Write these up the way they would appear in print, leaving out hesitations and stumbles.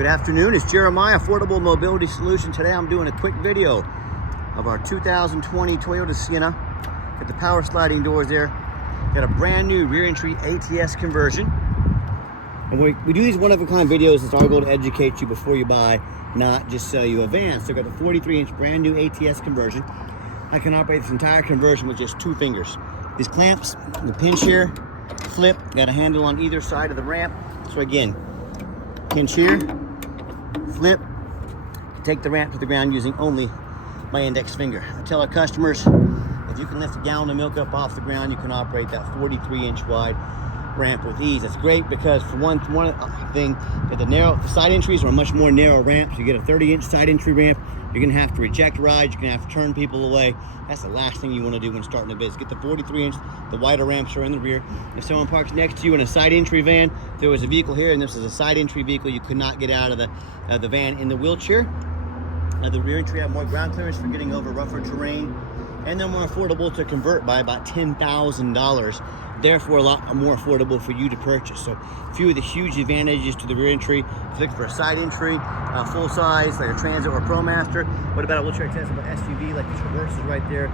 Good afternoon, it's Jeremiah, Affordable Mobility Solution. Today I'm doing a quick video of our 2020 Toyota Sienna. Got the power sliding doors there. Got a brand new rear entry ATS conversion. And we do these one-of-a-kind videos. It's our goal to educate you before you buy, not just sell you a van. So I got the 43-inch brand new ATS conversion. I can operate this entire conversion with just 2 fingers. These clamps, the pinch here, flip, got a handle on either side of the ramp. So again, pinch here, flip, take the ramp to the ground using only my index finger. I tell our customers, if you can lift a gallon of milk up off the ground, you can operate that 43-inch wide ramp with ease. That's great because for one thing, the side entries are a much more narrow ramp. So you get a 30-inch side entry ramp, you're gonna have to reject rides, you're gonna have to turn people away. That's the last thing you wanna do when starting a business. Get the 43-inch, the wider ramps are in the rear. If someone parks next to you in a side entry van, if there was a vehicle here and this is a side entry vehicle, you could not get out of the van in the wheelchair. The rear entry have more ground clearance for getting over rougher terrain, and they're more affordable to convert by about $10,000. Therefore, a lot more affordable for you to purchase. So a few of the huge advantages to the rear entry. If you're looking for a side entry, full size, like a Transit or ProMaster. What about a wheelchair accessible SUV like the Traverse is right there?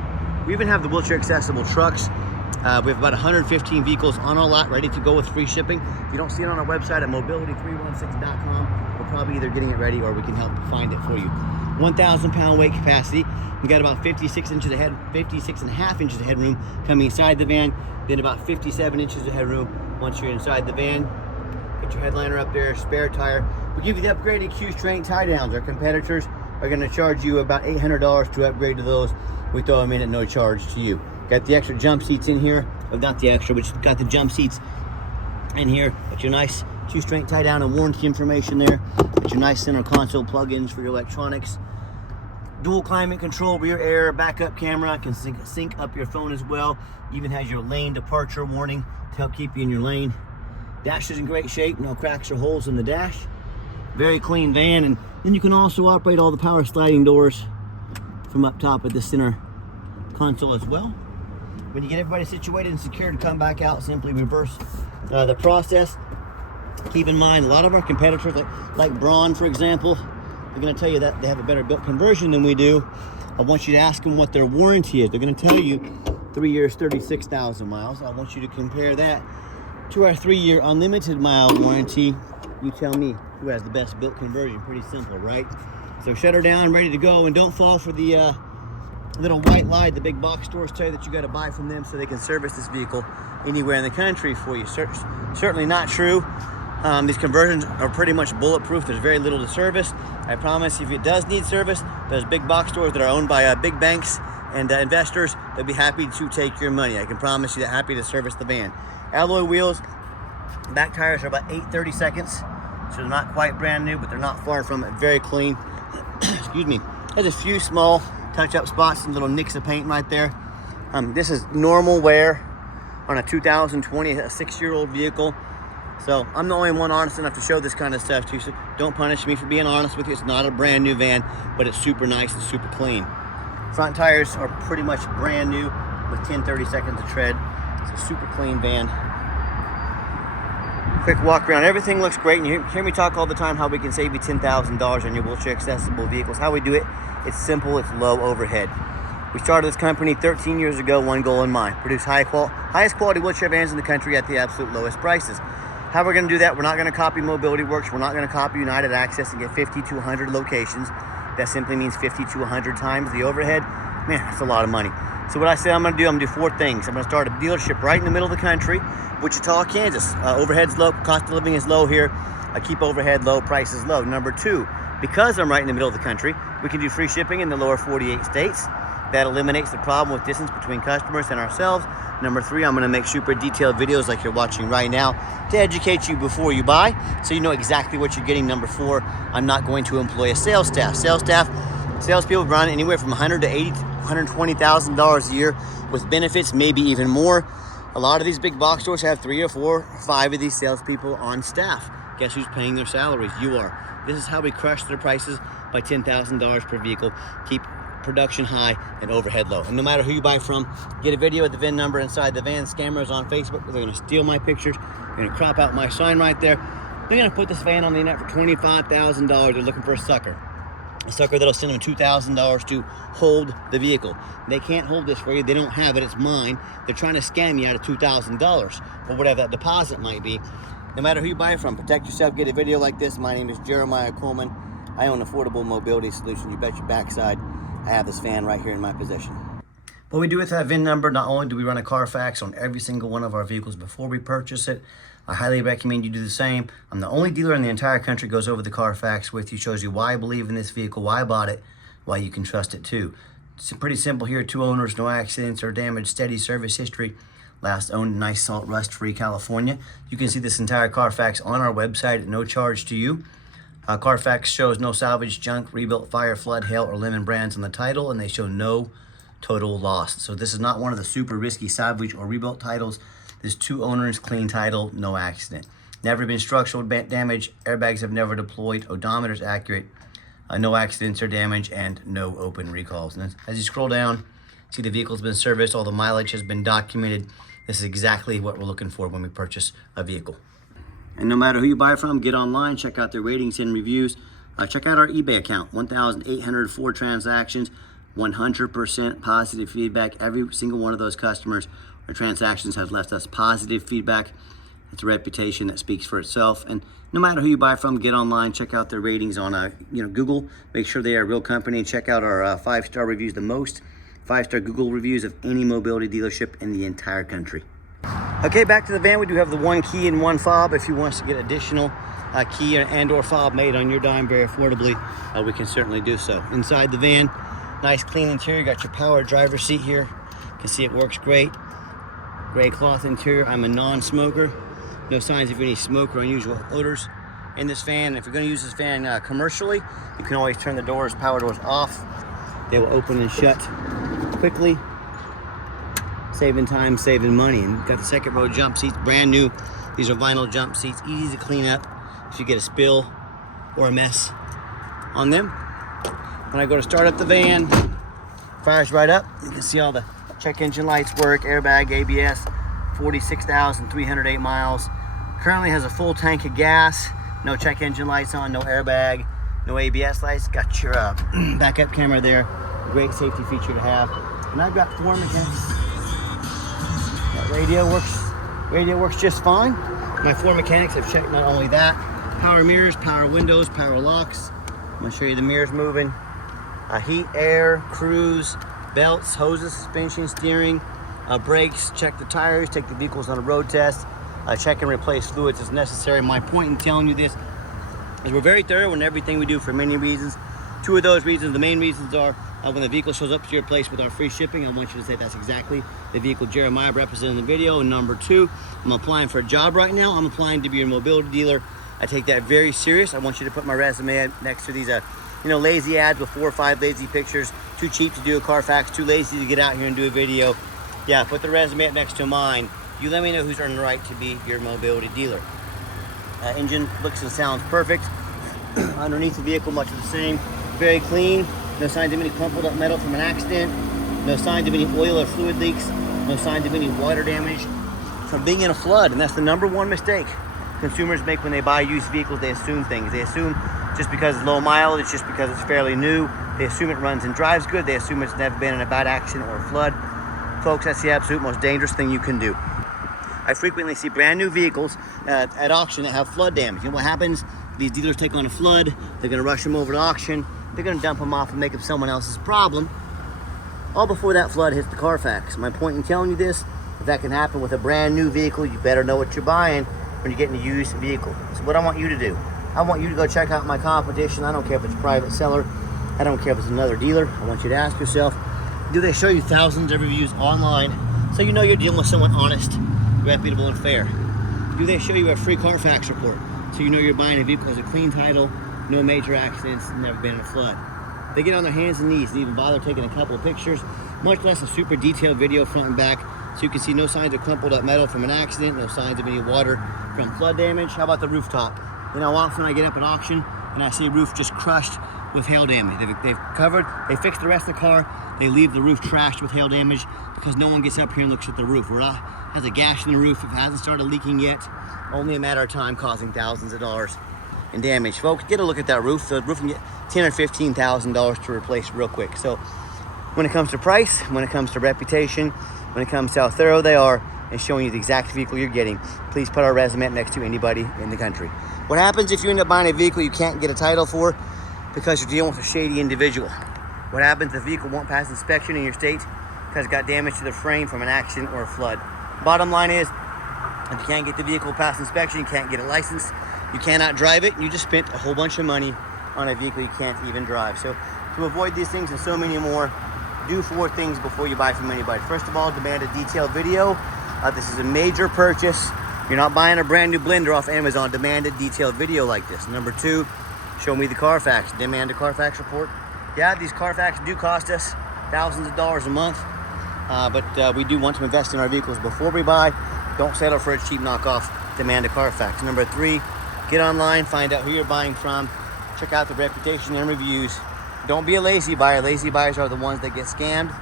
We even have the wheelchair accessible trucks. We have about 115 vehicles on our lot ready to go with free shipping. If you don't see it on our website at mobility316.com, we're probably either getting it ready or we can help find it for you. 1,000 pound weight capacity. We got about 56 and a half inches of headroom coming inside the van, then about 57 inches of headroom once you're inside the van. Get your headliner up there, spare tire. We give you the upgraded Q-Strain tie downs. Our competitors are going to charge you about $800 to upgrade to those. We throw them in at no charge to you. Got the extra jump seats in here, well, not the extra, but got the jump seats in here. Got your nice Q-Strain tie down and warranty information there. Got your nice center console plug-ins for your electronics. Dual climate control, rear air, backup camera, can sync up your phone as well. Even has your lane departure warning to help keep you in your lane. Dash is in great shape, no cracks or holes in the dash. Very clean van, and then you can also operate all the power sliding doors from up top of the center console as well. When you get everybody situated and secure to come back out, simply reverse the process. Keep in mind, a lot of our competitors, like Braun, for example, they're going to tell you that they have a better built conversion than we do. I want you to ask them what their warranty is. They're going to tell you 3 years, 36,000 miles. I want you to compare that to our 3-year unlimited mile warranty. You tell me who has the best built conversion. Pretty simple, right? So shut her down, ready to go, and don't fall for the little white lie the big box stores tell you that you got to buy from them so they can service this vehicle anywhere in the country for you. Certainly not true. These conversions are pretty much bulletproof. There's very little to service. I promise if it does need service, those big box stores that are owned by big banks and investors, they'll be happy to take your money. I can promise you they're happy to service the van. Alloy wheels, back tires are about 8/32, so they're not quite brand new, but they're not far from it. Very clean. Excuse me. There's a few small touch-up spots, some little nicks of paint right there. This is normal wear on a 2020, a 6-year-old vehicle. So I'm the only one honest enough to show this kind of stuff to you. So don't punish me for being honest with you. It's not a brand new van, but it's super nice and super clean. Front tires are pretty much brand new with 10/32 of tread. It's a super clean van. Quick walk around. Everything looks great. And you hear me talk all the time how we can save you $10,000 on your wheelchair accessible vehicles. How we do it, it's simple, it's low overhead. We started this company 13 years ago, one goal in mind: produce highest quality wheelchair vans in the country at the absolute lowest prices. How we're going to do that? We're not going to copy Mobility Works. We're not going to copy United Access and get 50 to 100 locations. That simply means 50 to 100 times the overhead. Man, that's a lot of money. So what I say I'm going to do, I'm going to do 4 things. I'm going to start a dealership right in the middle of the country, Wichita, Kansas. Overhead's low, cost of living is low here. I keep overhead low, prices low. Number 2, because I'm right in the middle of the country, we can do free shipping in the lower 48 states. That eliminates the problem with distance between customers and ourselves. Number 3, I'm going to make super detailed videos like you're watching right now to educate you before you buy, so you know exactly what you're getting. Number 4, I'm not going to employ a sales staff. Salespeople run anywhere from $100,000 to $120,000 a year with benefits, maybe even more. A lot of these big box stores have 3 or 4 or 5 of these salespeople on staff. Guess who's paying their salaries? You are. This is how we crush their prices by $10,000 per vehicle. Keep production high and overhead low. And no matter who you buy from, get a video of the VIN number inside the van. Scammers on Facebook, they're going to steal my pictures. They're going to crop out my sign right there. They're gonna put this van on the internet for $25,000. They're looking for a sucker that'll send them $2,000 to hold the vehicle. They can't hold this for you. They don't have it. It's mine. They're trying to scam you out of $2,000 or whatever that deposit might be. No matter who you buy it from, protect yourself. Get a video like this. My name is Jeremiah Coleman. I own Affordable Mobility Solutions. You bet your backside I have this van right here in my possession. What we do with that VIN number, not only do we run a Carfax on every single one of our vehicles before we purchase it, I highly recommend you do the same. I'm the only dealer in the entire country goes over the Carfax with you, shows you why I believe in this vehicle, why I bought it, why you can trust it too. It's pretty simple here. 2 owners, no accidents or damage, steady service history. Last owned in nice, salt, rust-free California. You can see this entire Carfax on our website at no charge to you. Carfax shows no salvage, junk, rebuilt, fire, flood, hail, or lemon brands on the title, and they show no total loss. So this is not one of the super risky salvage or rebuilt titles. This 2 owners, clean title, no accident. Never been structural damage, airbags have never deployed, odometer's accurate, no accidents or damage, and no open recalls. And as you scroll down, see the vehicle's been serviced, all the mileage has been documented. This is exactly what we're looking for when we purchase a vehicle. And no matter who you buy from, get online, check out their ratings and reviews. Check out our eBay account, 1,804 transactions, 100% positive feedback. Every single one of those customers or transactions has left us positive feedback. It's a reputation that speaks for itself. And no matter who you buy from, get online, check out their ratings on Google. Make sure they are a real company. And check out our 5-star reviews, the most 5-star Google reviews of any mobility dealership in the entire country. Okay, back to the van. We do have the 1 key and 1 fob. If you want us to get additional key and or fob made on your dime very affordably, we can certainly do so. Inside the van, nice clean interior. Got your power driver's seat here. You can see it works great. Gray cloth interior. I'm a non-smoker. No signs of any smoke or unusual odors in this van. If you're going to use this van commercially, you can always turn the power doors off. They will open and shut quickly, saving time, saving money. And got the second row jump seats, brand new. These are vinyl jump seats, easy to clean up if you get a spill or a mess on them. When I go to start up the van, fires right up. You can see all the check engine lights work, airbag, ABS, 46,308 miles. Currently has a full tank of gas, no check engine lights on, no airbag, no ABS lights. Got your backup camera there, great safety feature to have. And I've got 4 mechanics. That radio works just fine. My 4 mechanics have checked not only that, power mirrors, power windows, power locks. I'm gonna show you the mirrors moving. Heat, air, cruise, belts, hoses, suspension, steering, brakes, check the tires, take the vehicles on a road test, check and replace fluids as necessary. My point in telling you this is we're very thorough in everything we do for many reasons. 2 of those reasons, the main reasons are when the vehicle shows up to your place with our free shipping, I want you to say that's exactly the vehicle Jeremiah represented in the video. And number 2, I'm applying for a job right now. I'm applying to be your mobility dealer. I take that very serious. I want you to put my resume next to these lazy ads with 4 or 5 lazy pictures. Too cheap to do a Carfax, too lazy to get out here and do a video. Yeah, put the resume up next to mine. You let me know who's earned the right to be your mobility dealer. Engine looks and sounds perfect. Underneath the vehicle, much of the same. Very clean. No signs of any crumpled up metal from an accident. No signs of any oil or fluid leaks. No signs of any water damage from being in a flood. And that's the #1 mistake consumers make when they buy used vehicles. They assume things. They assume just because it's low mileage, just because it's fairly new, they assume it runs and drives good. They assume it's never been in a bad accident or a flood. Folks, that's the absolute most dangerous thing you can do. I frequently see brand new vehicles at auction that have flood damage. You know what happens? These dealers take on a flood. They're going to rush them over to auction. They're going to dump them off and make them someone else's problem, all before that flood hits the Carfax. My point in telling you this, if that can happen with a brand new vehicle, you better know what you're buying when you're getting a used vehicle. So what I want you to do, I want you to go check out my competition. I don't care if it's a private seller. I don't care if it's another dealer. I want you to ask yourself, do they show you thousands of reviews online so you know you're dealing with someone honest, reputable, and fair? Do they show you a free Carfax report so you know you're buying a vehicle that has a clean title, no major accidents, never been in a flood? They get on their hands and knees and even bother taking a couple of pictures, much less a super detailed video front and back, so you can see no signs of crumpled up metal from an accident, no signs of any water from flood damage. How about the rooftop? You know, often I get up at auction and I see a roof just crushed with hail damage. They fixed the rest of the car. They leave the roof trashed with hail damage because no one gets up here and looks at the roof. It has a gash in the roof. It hasn't started leaking yet. Only a matter of time, causing thousands of dollars in damage. Folks, get a look at that roof. The roof can get $10,000 or $15,000 to replace real quick. So when it comes to price, when it comes to reputation, when it comes to how thorough they are and showing you the exact vehicle you're getting, please put our resume next to anybody in the country. What happens if you end up buying a vehicle you can't get a title for because you're dealing with a shady individual? What happens if the vehicle won't pass inspection in your state because it got damage to the frame from an accident or a flood? Bottom line is, if you can't get the vehicle past inspection, you can't get it licensed, you cannot drive it, and you just spent a whole bunch of money on a vehicle you can't even drive. So to avoid these things and so many more, do 4 things before you buy from anybody. First of all, demand a detailed video. This is a major purchase. You're not buying a brand new blender off Amazon. Demand a detailed video like this. Number 2, show me the Carfax. Demand a Carfax report. Yeah, these Carfax do cost us thousands of dollars a month, but we do want to invest in our vehicles before we buy. Don't settle for a cheap knockoff. Demand a Carfax. Number 3, get online, find out who you're buying from, check out the reputation and reviews. Don't be a lazy buyer. Lazy buyers are the ones that get scammed.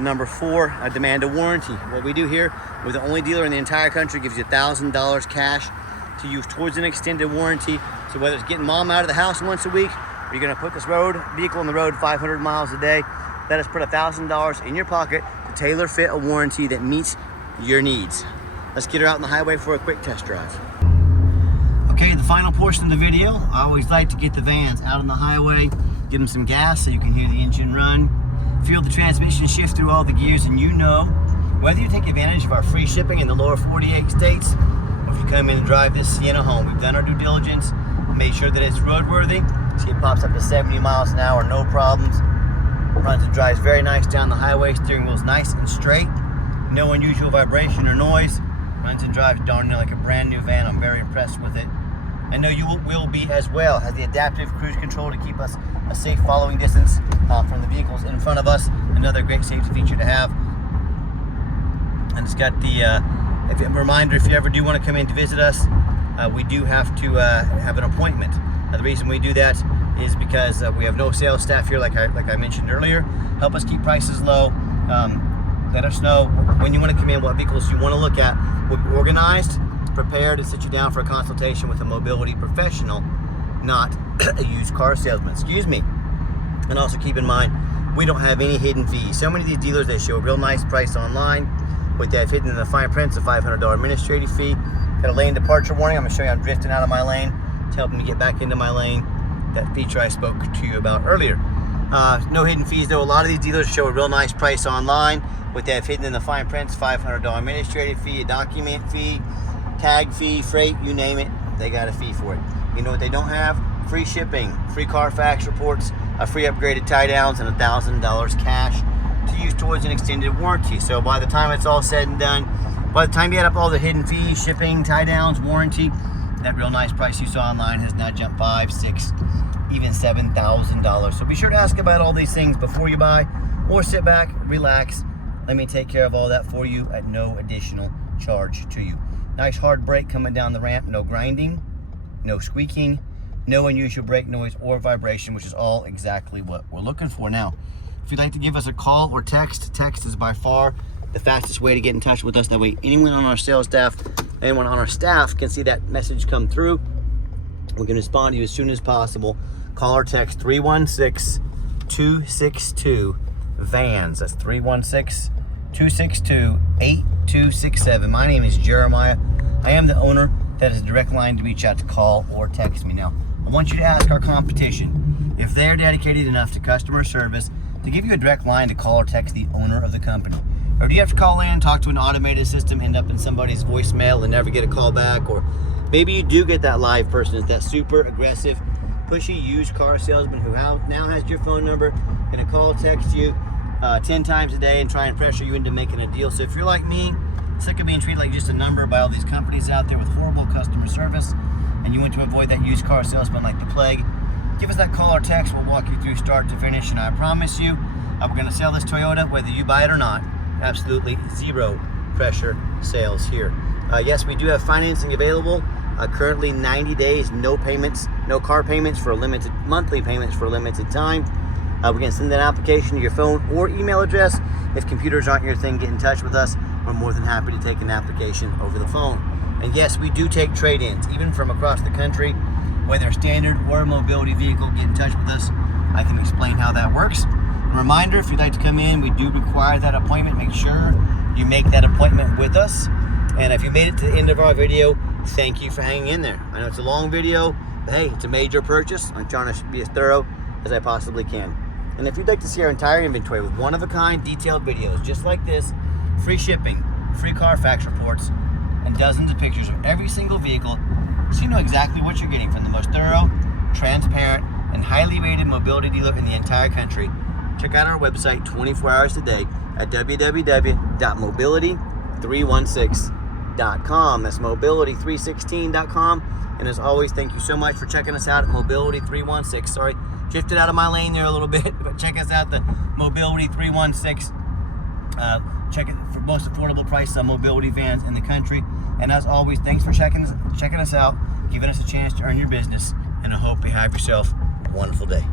Number 4, demand a warranty. What we do here, we're the only dealer in the entire country gives you $1,000 cash to use towards an extended warranty. So whether it's getting mom out of the house once a week, or you're gonna put this vehicle on the road 500 miles a day, let us put $1,000 in your pocket to tailor fit a warranty that meets your needs. Let's get her out on the highway for a quick test drive. Okay, the final portion of the video, I always like to get the vans out on the highway, give them some gas so you can hear the engine run, feel the transmission shift through all the gears, and you know, whether you take advantage of our free shipping in the lower 48 states, or if you come in and drive this Sienna home, we've done our due diligence, made sure that it's roadworthy. See, it pops up to 70 miles an hour, no problems. Runs and drives very nice down the highway. Steering wheel's nice and straight. No unusual vibration or noise. Runs and drives darn near like a brand new van. I'm very impressed with it. I know you will be as well. Has the adaptive cruise control to keep us a safe following distance from the vehicles in front of us. Another great safety feature to have. And it's got the a reminder, if you ever do want to come in to visit us, we do have to have an appointment. The reason we do that is because we have no sales staff here, like I mentioned earlier. Help us keep prices low. Let us know when you want to come in, what vehicles you want to look at. We'll be organized, prepared to sit you down for a consultation with a mobility professional, not a used car salesman. Excuse me. And also keep in mind, we don't have any hidden fees. So many of these dealers, they show a real nice price online. With that hidden in the fine print, it's a $500 administrative fee. Got a lane departure warning. I'm going to show you I'm drifting out of my lane. It's helping me get back into my lane. That feature I spoke to you about earlier. No hidden fees though. A lot of these dealers show a real nice price online. With that hidden in the fine print, it's $500 administrative fee, a document fee, tag fee, freight, you name it, they got a fee for it. You know what they don't have? Free shipping, free Carfax reports, a free upgraded tie downs, and $1,000 cash to use towards an extended warranty. So by the time it's all said and done, by the time you add up all the hidden fees, shipping, tie downs, warranty, that real nice price you saw online has now jumped $5,000, $6,000, even $7,000. So be sure to ask about all these things before you buy, or sit back, relax, let me take care of all that for you at no additional charge to you. Nice hard brake coming down the ramp, no grinding, no squeaking, no unusual brake noise or vibration, which is all exactly what we're looking for. Now, if you'd like to give us a call or text is by far the fastest way to get in touch with us. That way anyone on our sales staff, anyone on our staff can see that message come through. We can respond to you as soon as possible. Call or text 316-262-VANS. That's 316-262-8267. My name is Jeremiah. I am the owner. That is a direct line to reach out to call or text me. Now, I want you to ask our competition if they're dedicated enough to customer service to give you a direct line to call or text the owner of the company. Or do you have to call in, talk to an automated system, end up in somebody's voicemail and never get a call back? Or maybe you do get that live person. It's that super aggressive, pushy used car salesman who now has your phone number, gonna call, text you 10 times a day and try and pressure you into making a deal. So if you're like me, sick of being treated like just a number by all these companies out there with horrible customer service, and you want to avoid that used car salesman like the plague, give us that call or text. We'll walk you through start to finish, and I promise you, we're going to sell this Toyota whether you buy it or not. Absolutely zero pressure sales here. Yes, we do have financing available. Currently 90 days, no payments, no car payments for a limited, monthly payments for a limited time. We can send that application to your phone or email address. If computers aren't your thing, get in touch with us. We're more than happy to take an application over the phone. And yes, we do take trade-ins, even from across the country, whether standard or a mobility vehicle. Get in touch with us. I can explain how that works. A reminder, if you'd like to come in, we do require that appointment. Make sure you make that appointment with us. And if you made it to the end of our video, thank you for hanging in there. I know it's a long video, but hey, it's a major purchase. I'm trying to be as thorough as I possibly can. And if you'd like to see our entire inventory with one-of-a-kind detailed videos just like this, free shipping, free Carfax reports, and dozens of pictures of every single vehicle, so you know exactly what you're getting from the most thorough, transparent, and highly rated mobility dealer in the entire country, check out our website 24 hours a day at www.mobility316.com. That's mobility316.com. And as always, thank you so much for checking us out at Mobility316. Sorry, drifted out of my lane there a little bit, but check us out, the Mobility316. Check it for most affordable prices on mobility vans in the country. And as always, thanks for checking us out, giving us a chance to earn your business, and I hope you have yourself a wonderful day.